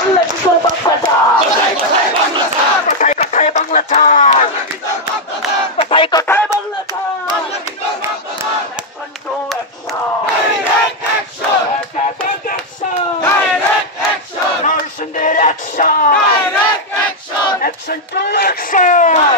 আল্লাহ কি তোর বাপ্পা চায় কথায় কথায় বাংলা চায় কথায় কথায় বাংলা চায় action to action direct action নরসিংহের action action to action